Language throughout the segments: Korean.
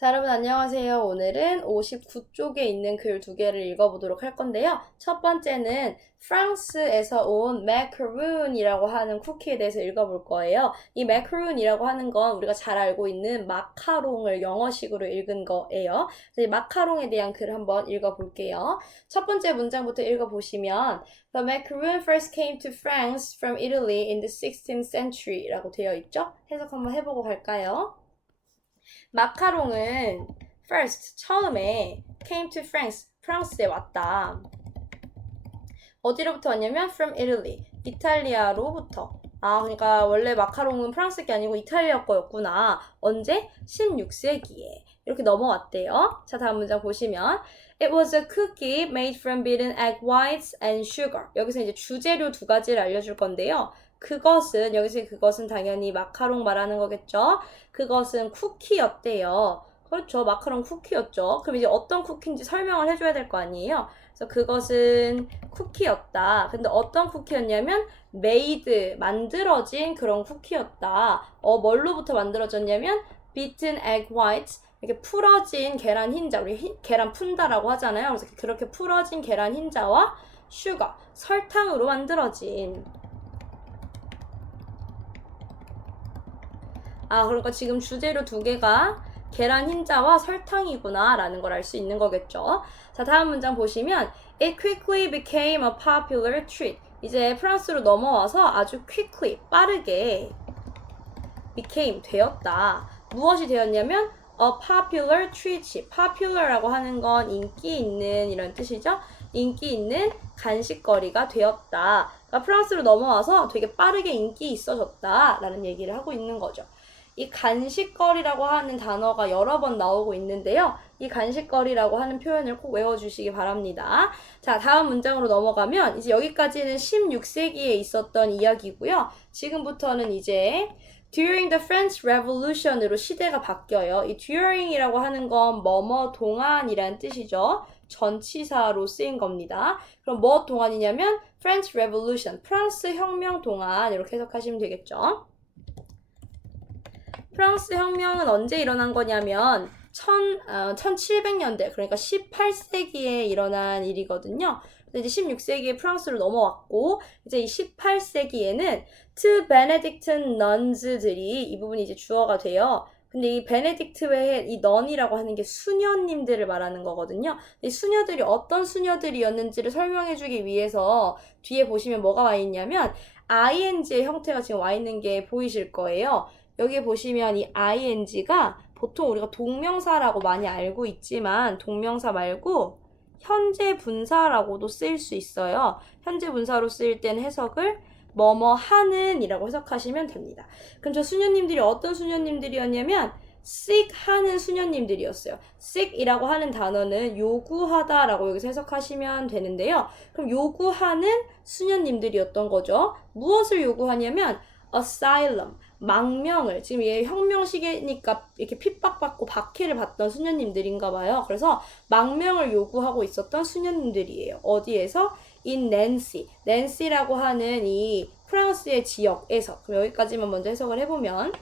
자, 여러분 안녕하세요. 오늘은 59쪽에 있는 글 두 개를 읽어보도록 할 건데요. 첫 번째는 프랑스에서 온 macaroon이라고 하는 쿠키에 대해서 읽어볼 거예요. 이 macaroon이라고 하는 건 우리가 잘 알고 있는 마카롱을 영어식으로 읽은 거예요. 그래서 이 마카롱에 대한 글을 한번 읽어볼게요. 첫 번째 문장부터 읽어보시면 The macaroon first came to France from Italy in the 16th century 라고 되어 있죠? 해석 한번 해보고 갈까요? 마카롱은 first, 처음에 came to France, 프랑스에 왔다. 어디로부터 왔냐면 from Italy, 이탈리아로부터. 그러니까 원래 마카롱은 프랑스 게 아니고 이탈리아 거였구나. 언제? 16세기에. 이렇게 넘어왔대요. 자, 다음 문장 보시면 It was a cookie made from beaten egg whites and sugar. 여기서 이제 주재료 두 가지를 알려줄 건데요. 여기서 그것은 당연히 마카롱 말하는 거겠죠? 그것은 쿠키였대요. 그렇죠. 마카롱 쿠키였죠. 그럼 이제 어떤 쿠키인지 설명을 해줘야 될 거 아니에요? 그래서 그것은 쿠키였다. 근데 어떤 쿠키였냐면 made, 만들어진 그런 쿠키였다. 뭘로부터 만들어졌냐면 beaten egg whites, 이렇게 풀어진 계란 흰자, 우리 계란 푼다라고 하잖아요. 그래서 그렇게 풀어진 계란 흰자와 슈가, 설탕으로 만들어진. 그러니까 지금 주재료 두 개가 계란 흰자와 설탕이구나 라는 걸 알 수 있는 거겠죠. 자, 다음 문장 보시면 It quickly became a popular treat. 이제 프랑스로 넘어와서 아주 quickly, 빠르게 became, 되었다. 무엇이 되었냐면 a popular treat. popular라고 하는 건 인기 있는 이런 뜻이죠. 인기 있는 간식거리가 되었다. 그러니까 프랑스로 넘어와서 되게 빠르게 인기 있어졌다 라는 얘기를 하고 있는 거죠. 이 간식거리라고 하는 단어가 여러 번 나오고 있는데요. 이 간식거리라고 하는 표현을 꼭 외워주시기 바랍니다. 자, 다음 문장으로 넘어가면 이제 여기까지는 16세기에 있었던 이야기고요. 지금부터는 이제 During the French Revolution으로 시대가 바뀌어요. 이 during이라고 하는 건 뭐뭐 동안이란 뜻이죠. 전치사로 쓰인 겁니다. 그럼 뭐 동안이냐면 French Revolution, 프랑스 혁명 동안 이렇게 해석하시면 되겠죠. 프랑스 혁명은 언제 일어난 거냐면 1700년대, 그러니까 18세기에 일어난 일이거든요. 근데 이제 16세기에 프랑스로 넘어왔고, 이제 이 18세기에는 two Benedictine nuns들이, 이 부분이 이제 주어가 돼요. 근데 이 베네딕트 외에 이 넌이라고 하는 게 수녀님들을 말하는 거거든요. 이 수녀들이 어떤 수녀들이었는지를 설명해주기 위해서 뒤에 보시면 뭐가 와 있냐면 ing의 형태가 지금 와 있는 게 보이실 거예요. 여기 보시면 이 ing가 보통 우리가 동명사라고 많이 알고 있지만 동명사 말고 현재 분사라고도 쓰일 수 있어요. 현재 분사로 쓰일 때는 해석을 뭐뭐 하는 이라고 해석하시면 됩니다. 그럼 저 수녀님들이 어떤 수녀님들이었냐면 seek 하는 수녀님들이었어요. seek 이라고 하는 단어는 요구하다 라고 여기서 해석하시면 되는데요. 그럼 요구하는 수녀님들이었던 거죠. 무엇을 요구하냐면 asylum, 망명을, 지금 얘 혁명 시기니까 이렇게 핍박받고 박해를 받던 수녀님들인가 봐요. 그래서 망명을 요구하고 있었던 수녀님들이에요. 어디에서? in Nancy, 낸시라고 하는 이 프랑스의 지역에서. 그럼 여기까지만 먼저 해석을 해보면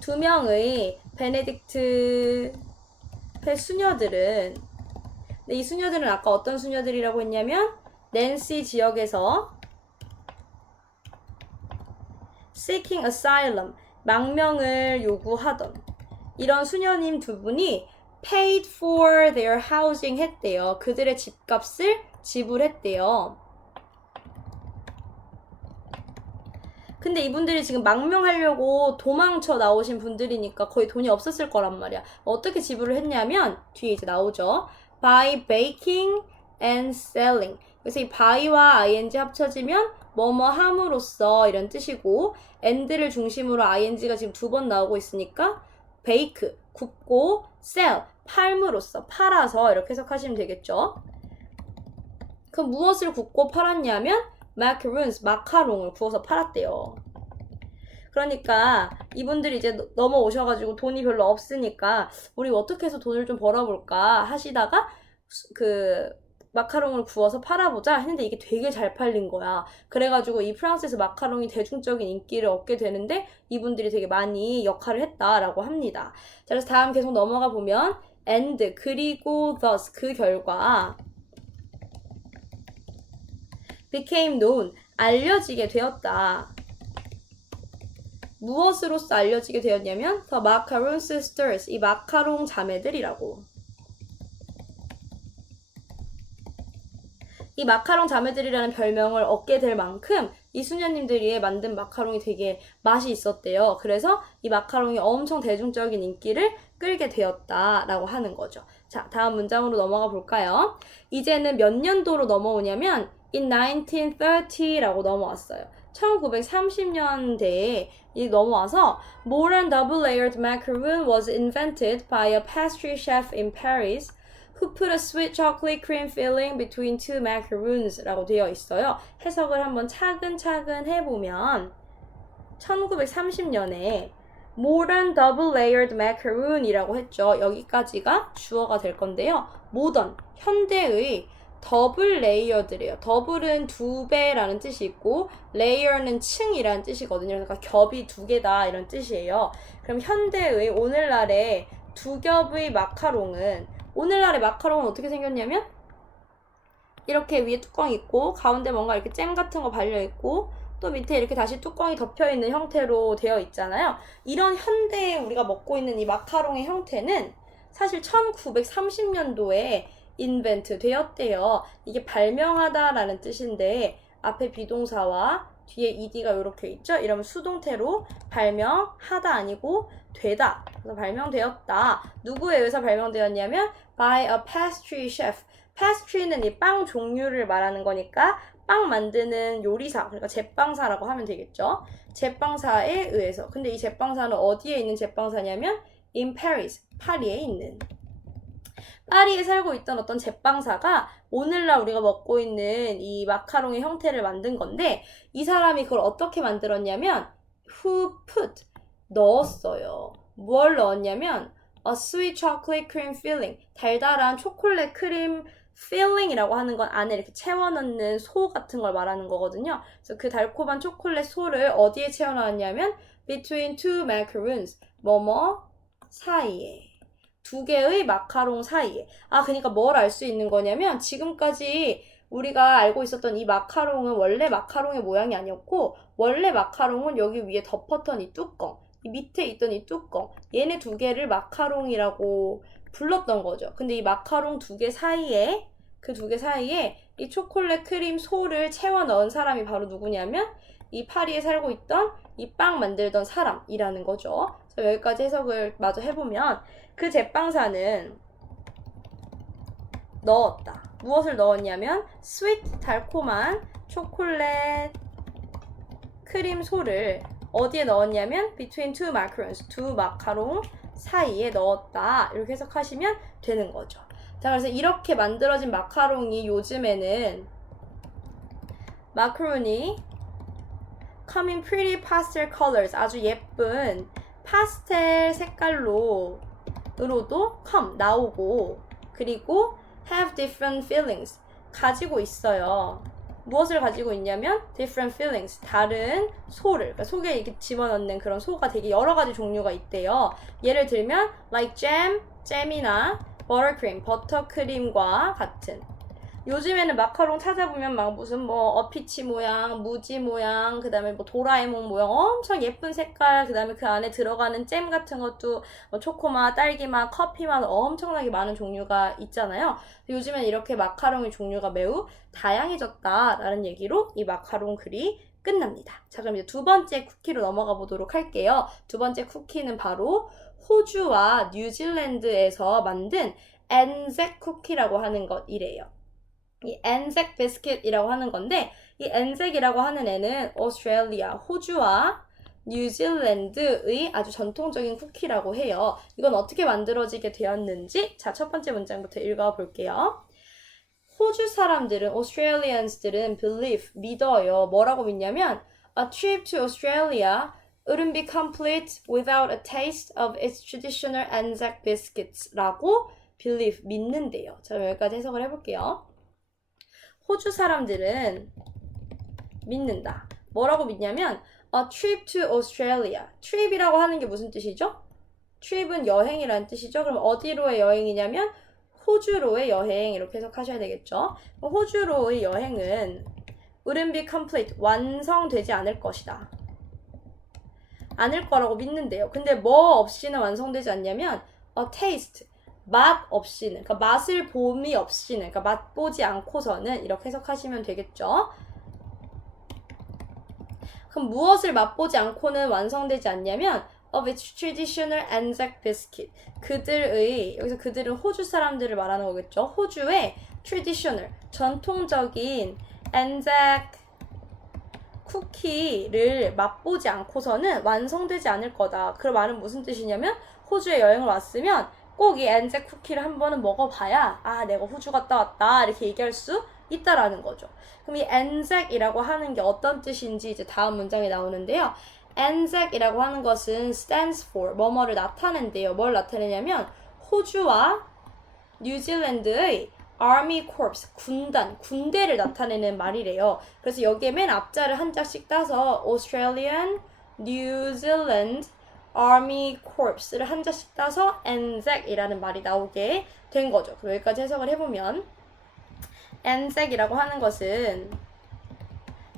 두 명의 베네딕트의 수녀들은, 근데 이 수녀들은 아까 어떤 수녀들이라고 했냐면 낸시 지역에서 seeking asylum, 망명을 요구하던 이런 수녀님 두 분이 paid for their housing 했대요. 그들의 집값을 지불했대요. 근데 이분들이 지금 망명하려고 도망쳐 나오신 분들이니까 거의 돈이 없었을 거란 말이야. 어떻게 지불을 했냐면 뒤에 이제 나오죠. by baking and selling. 그래서 이 by와 ing 합쳐지면 뭐뭐 함으로써 이런 뜻이고 and를 중심으로 ing가 지금 두 번 나오고 있으니까 bake, 굽고 sell, 팔므로써, 팔아서 이렇게 해석하시면 되겠죠. 그럼 무엇을 굽고 팔았냐면 macaroons, 마카롱을 구워서 팔았대요. 그러니까 이분들이 이제 넘어오셔가지고 돈이 별로 없으니까 우리 어떻게 해서 돈을 좀 벌어볼까 하시다가 마카롱을 구워서 팔아보자 했는데 이게 되게 잘 팔린 거야. 그래가지고 이 프랑스에서 마카롱이 대중적인 인기를 얻게 되는데 이분들이 되게 많이 역할을 했다라고 합니다. 자, 그래서 다음 계속 넘어가 보면 and 그리고 thus 그 결과 became known 알려지게 되었다. 무엇으로서 알려지게 되었냐면 the macaron sisters 이 마카롱 자매들이라고. 이 마카롱 자매들이라는 별명을 얻게 될 만큼 이 수녀님들이 만든 마카롱이 되게 맛이 있었대요. 그래서 이 마카롱이 엄청 대중적인 인기를 끌게 되었다라고 하는 거죠. 자, 다음 문장으로 넘어가 볼까요? 이제는 몇 년도로 넘어오냐면 in 1930라고 넘어왔어요. 1930년대에 넘어와서 Modern double-layered macaroon was invented by a pastry chef in Paris who put a sweet chocolate cream filling between two macaroons 라고 되어 있어요. 해석을 한번 차근차근 해보면 1930년에 modern double-layered macaroon 이라고 했죠. 여기까지가 주어가 될 건데요. modern, 현대의 더블 레이어드래요. 더블은 두 배라는 뜻이 있고 레이어는 층이라는 뜻이거든요. 그러니까 겹이 두 개다 이런 뜻이에요. 그럼 현대의 오늘날의 두 겹의 마카롱은 오늘날의 마카롱은 어떻게 생겼냐면 이렇게 위에 뚜껑이 있고 가운데 뭔가 이렇게 잼 같은 거 발려있고 또 밑에 이렇게 다시 뚜껑이 덮여있는 형태로 되어 있잖아요. 이런 현대에 우리가 먹고 있는 이 마카롱의 형태는 사실 1930년도에 인벤트 되었대요. 이게 발명하다라는 뜻인데 앞에 비동사와 뒤에 ed가 이렇게 있죠? 이러면 수동태로 발명하다 아니고 되다. 그래서 발명되었다. 누구에 의해서 발명되었냐면 by a pastry chef. pastry는 이 빵 종류를 말하는 거니까 빵 만드는 요리사, 그러니까 제빵사라고 하면 되겠죠. 제빵사에 의해서. 근데 이 제빵사는 어디에 있는 제빵사냐면 in Paris, 파리에 있는. 파리에 살고 있던 어떤 제빵사가 오늘날 우리가 먹고 있는 이 마카롱의 형태를 만든 건데 이 사람이 그걸 어떻게 만들었냐면 who put 넣었어요. 뭘 넣었냐면 a sweet chocolate cream filling 달달한 초콜릿 크림 filling이라고 하는 건 안에 이렇게 채워 넣는 소 같은 걸 말하는 거거든요. 그래서 그 달콤한 초콜릿 소를 어디에 채워 넣었냐면 between two macaroons 뭐뭐 사이에 두 개의 마카롱 사이에. 그러니까 뭘 알 수 있는 거냐면 지금까지 우리가 알고 있었던 이 마카롱은 원래 마카롱의 모양이 아니었고 원래 마카롱은 여기 위에 덮었던 이 뚜껑, 이 밑에 있던 이 뚜껑, 얘네 두 개를 마카롱이라고 불렀던 거죠. 근데 이 마카롱 두 개 사이에 그 두 개 사이에 이 초콜릿 크림 소를 채워 넣은 사람이 바로 누구냐면 이 파리에 살고 있던 이 빵 만들던 사람이라는 거죠. 그래서 여기까지 해석을 마저 해보면 그 제빵사는 넣었다. 무엇을 넣었냐면 sweet 달콤한 초콜릿 크림 소를 어디에 넣었냐면 between two macarons 두 마카롱 사이에 넣었다. 이렇게 해석하시면 되는 거죠. 자, 그래서 이렇게 만들어진 마카롱이 요즘에는 마카로니 come in pretty pastel colors 아주 예쁜 파스텔 색깔로도 come 나오고 그리고 have different feelings 가지고 있어요. 무엇을 가지고 있냐면 different feelings 다른 소를 그러니까 속에 이렇게 집어넣는 그런 소가 되게 여러 가지 종류가 있대요. 예를 들면 like jam, 잼이나 buttercream, 버터크림과 같은 요즘에는 마카롱 찾아보면 막 무슨 뭐 어피치 모양, 무지 모양, 그 다음에 뭐 도라에몽 모양 엄청 예쁜 색깔, 그 다음에 그 안에 들어가는 잼 같은 것도 뭐 초코맛, 딸기맛, 커피맛 엄청나게 많은 종류가 있잖아요. 요즘엔 이렇게 마카롱의 종류가 매우 다양해졌다라는 얘기로 이 마카롱 글이 끝납니다. 자, 그럼 이제 두 번째 쿠키로 넘어가 보도록 할게요. 두 번째 쿠키는 바로 호주와 뉴질랜드에서 만든 엔젝 쿠키라고 하는 것이래요. 이 엔젝 비스킷이라고 하는 건데 이 엔젝이라고 하는 애는 오스트레일리아, 호주와 뉴질랜드의 아주 전통적인 쿠키라고 해요. 이건 어떻게 만들어지게 되었는지 자, 첫 번째 문장부터 읽어볼게요. 호주 사람들은, Australians들은 believe, 믿어요. 뭐라고 믿냐면 A trip to Australia wouldn't be complete without a taste of its traditional Anzac biscuits 라고 believe, 믿는데요. 자, 여기까지 해석을 해볼게요. 호주 사람들은 믿는다. 뭐라고 믿냐면 a trip to Australia. trip이라고 하는 게 무슨 뜻이죠? trip은 여행이라는 뜻이죠. 그럼 어디로의 여행이냐면 호주로의 여행 이렇게 해석하셔야 되겠죠. 호주로의 여행은 wouldn't be complete. 완성되지 않을 것이다. 않을 거라고 믿는데요. 근데 뭐 없이는 완성되지 않냐면 a taste. 맛 없이는, 그러니까 맛을 봄이 없이는, 그러니까 맛보지 않고서는 이렇게 해석하시면 되겠죠. 그럼 무엇을 맛보지 않고는 완성되지 않냐면 of its traditional Anzac biscuit. 그들의, 여기서 그들은 호주 사람들을 말하는 거겠죠. 호주의 traditional, 전통적인 Anzac 쿠키를 맛보지 않고서는 완성되지 않을 거다. 그 말은 무슨 뜻이냐면 호주에 여행을 왔으면 꼭 이 엔잭 쿠키를 한 번은 먹어봐야 아 내가 호주 갔다 왔다 이렇게 얘기할 수 있다라는 거죠. 그럼 이 엔잭이라고 하는 게 어떤 뜻인지 이제 다음 문장에 나오는데요. 엔잭이라고 하는 것은 stands for 뭐뭐를 나타낸대요. 뭘 나타내냐면 호주와 뉴질랜드의 Army Corps, 군대를 나타내는 말이래요. 그래서 여기에 맨 앞자를 한 자씩 따서 Australian, New Zealand, Army Corps를 한 자씩 따서 ANZAC이라는 말이 나오게 된 거죠. 그럼 여기까지 해석을 해보면 ANZAC이라고 하는 것은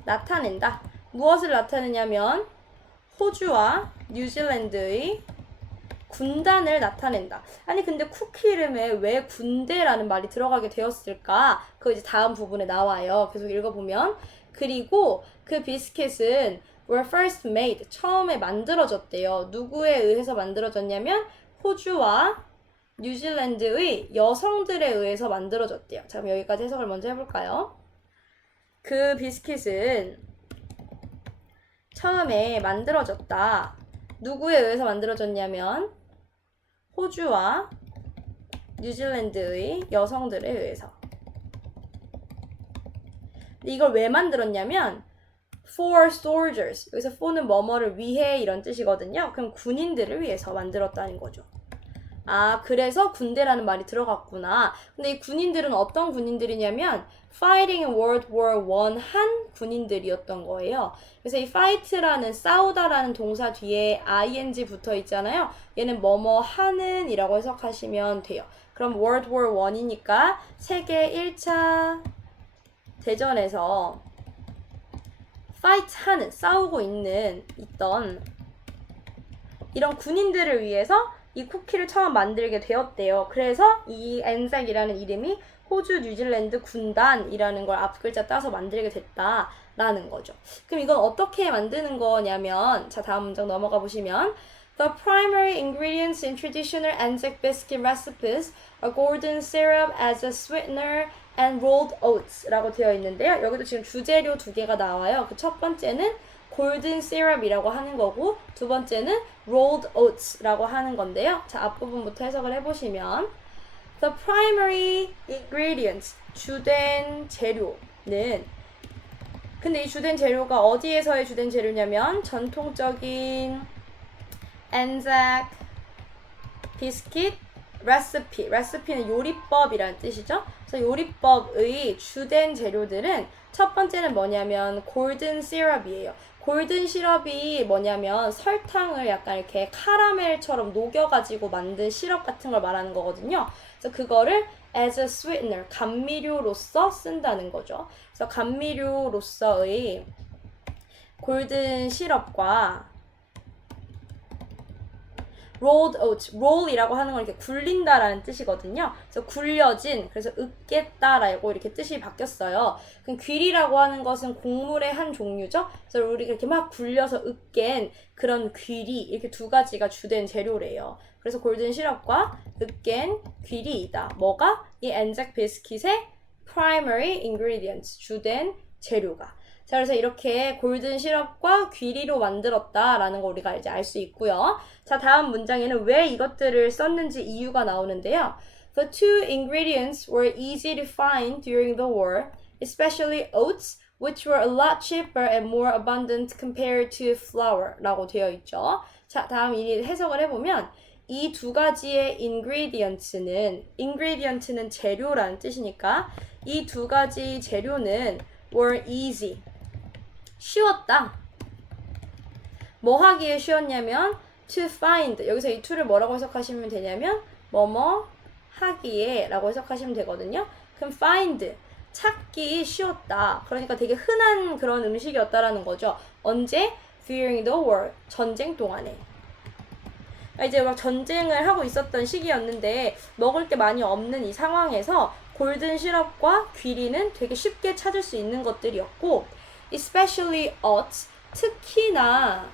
나타낸다. 무엇을 나타내냐면 호주와 뉴질랜드의 군단을 나타낸다. 아니 근데 쿠키 이름에 왜 군대라는 말이 들어가게 되었을까? 그거 이제 다음 부분에 나와요. 계속 읽어보면 그리고 그 비스킷은 were first made. 처음에 만들어졌대요. 누구에 의해서 만들어졌냐면 호주와 뉴질랜드의 여성들에 의해서 만들어졌대요. 자, 그럼 여기까지 해석을 먼저 해볼까요? 그 비스킷은 처음에 만들어졌다. 누구에 의해서 만들어졌냐면 호주와 뉴질랜드의 여성들에 의해서. 이걸 왜 만들었냐면 for soldiers. 여기서 for는 뭐뭐를 위해 이런 뜻이거든요. 그럼 군인들을 위해서 만들었다는 거죠. 아, 그래서 군대라는 말이 들어갔구나. 근데 이 군인들은 어떤 군인들이냐면 fighting in World War I 한 군인들이었던 거예요. 그래서 이 fight라는 싸우다라는 동사 뒤에 ing 붙어 있잖아요. 얘는 뭐뭐 하는 이라고 해석하시면 돼요. 그럼 World War I니까 세계 1차 대전에서 fight 하는, 싸우고 있던 이런 군인들을 위해서 이 쿠키를 처음 만들게 되었대요. 그래서 이 엔잭이라는 이름이 호주 뉴질랜드 군단이라는 걸 앞글자 따서 만들게 됐다라는 거죠. 그럼 이건 어떻게 만드는 거냐면 자 다음 문장 넘어가 보시면 The primary ingredients in traditional Anzac biscuit recipes are golden syrup as a sweetener and rolled oats 라고 되어 있는데요. 여기도 지금 주재료 두 개가 나와요. 그 첫 번째는 골든 시럽이라고 하는 거고 두 번째는 rolled oats라고 하는 건데요. 자, 앞부분부터 해석을 해보시면 The primary ingredients, 주된 재료는 근데 이 주된 재료가 어디에서의 주된 재료냐면 전통적인 Anzac 비스킷 레시피는 요리법이라는 뜻이죠. 그래서 요리법의 주된 재료들은 첫 번째는 뭐냐면 골든 시럽이에요. 골든 시럽이 뭐냐면 설탕을 약간 이렇게 카라멜처럼 녹여가지고 만든 시럽 같은 걸 말하는 거거든요. 그래서 그거를 as a sweetener, 감미료로서 쓴다는 거죠. 그래서 감미료로서의 골든 시럽과 rolled oats, roll이라고 하는 건 이렇게 굴린다라는 뜻이거든요. 그래서 굴려진, 그래서 으깼다라고 이렇게 뜻이 바뀌었어요. 그럼 귀리라고 하는 것은 곡물의 한 종류죠. 그래서 우리가 이렇게 막 굴려서 으깬 그런 귀리, 이렇게 두 가지가 주된 재료래요. 그래서 골든 시럽과 으깬 귀리이다. 뭐가? 이 엔잭 비스킷의 primary ingredients, 주된 재료가. 자, 그래서 이렇게 골든 시럽과 귀리로 만들었다라는 거 우리가 이제 알 수 있고요. 자, 다음 문장에는 왜 이것들을 썼는지 이유가 나오는데요. The two ingredients were easy to find during the war, especially oats, which were a lot cheaper and more abundant compared to flour 라고 되어 있죠. 자, 다음 이 해석을 해보면 이 두 가지의 ingredients는 재료라는 뜻이니까 이 두 가지 재료는 were easy. 쉬웠다. 뭐 하기에 쉬웠냐면 to find. 여기서 이 to를 뭐라고 해석하시면 되냐면 뭐뭐 하기에 라고 해석하시면 되거든요. 그럼 find. 찾기 쉬웠다. 그러니까 되게 흔한 그런 음식이었다라는 거죠. 언제? During the war. 전쟁 동안에. 이제 막 전쟁을 하고 있었던 시기였는데 먹을 게 많이 없는 이 상황에서 골든 시럽과 귀리는 되게 쉽게 찾을 수 있는 것들이었고 especially oats, 특히나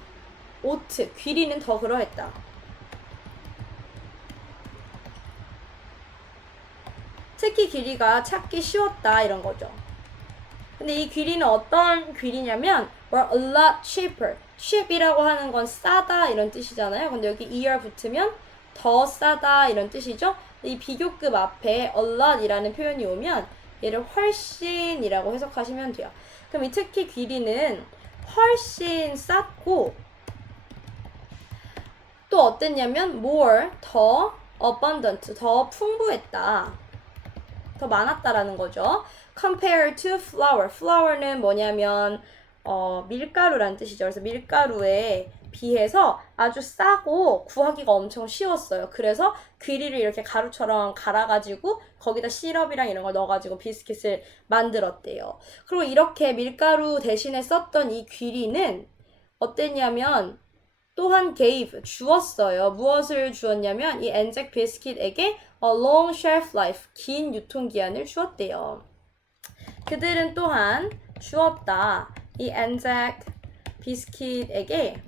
오트, 귀리는 더 그러했다. 특히 귀리가 찾기 쉬웠다 이런 거죠. 근데 이 귀리는 어떤 귀리냐면 were a lot cheaper. cheap이라고 하는 건 싸다 이런 뜻이잖아요. 근데 여기 er 붙으면 더 싸다 이런 뜻이죠. 이 비교급 앞에 a lot 이라는 표현이 오면 얘를 훨씬이라고 해석하시면 돼요. 그럼 이 특히 귀리는 훨씬 쌌고 또 어땠냐면 more, 더 abundant, 더 풍부했다. 더 많았다라는 거죠. Compared to flour. flour는 뭐냐면 밀가루라는 뜻이죠. 그래서 밀가루에 비해서 아주 싸고 구하기가 엄청 쉬웠어요. 그래서 귀리를 이렇게 가루처럼 갈아가지고 거기다 시럽이랑 이런 걸 넣어가지고 비스킷을 만들었대요. 그리고 이렇게 밀가루 대신에 썼던 이 귀리는 어땠냐면 또한 gave, 주었어요. 무엇을 주었냐면 이 엔잭 비스킷에게 a long shelf life, 긴 유통기한을 주었대요. 그들은 또한 주었다. 이 엔잭 비스킷에게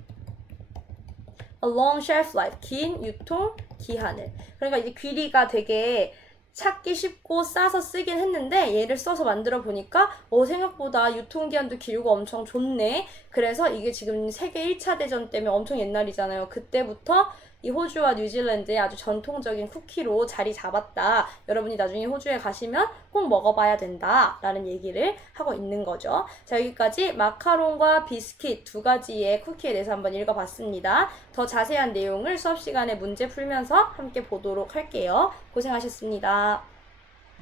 a long shelf life, 긴 유통기한을. 그러니까 이제 귀리가 되게 찾기 쉽고 싸서 쓰긴 했는데 얘를 써서 만들어 보니까 생각보다 유통기한도 길고 엄청 좋네. 그래서 이게 지금 세계 1차 대전 때문에 엄청 옛날이잖아요. 그때부터 이 호주와 뉴질랜드의 아주 전통적인 쿠키로 자리 잡았다. 여러분이 나중에 호주에 가시면 꼭 먹어봐야 된다 라는 얘기를 하고 있는 거죠. 자, 여기까지 마카롱과 비스킷 두 가지의 쿠키에 대해서 한번 읽어봤습니다. 더 자세한 내용을 수업 시간에 문제 풀면서 함께 보도록 할게요. 고생하셨습니다.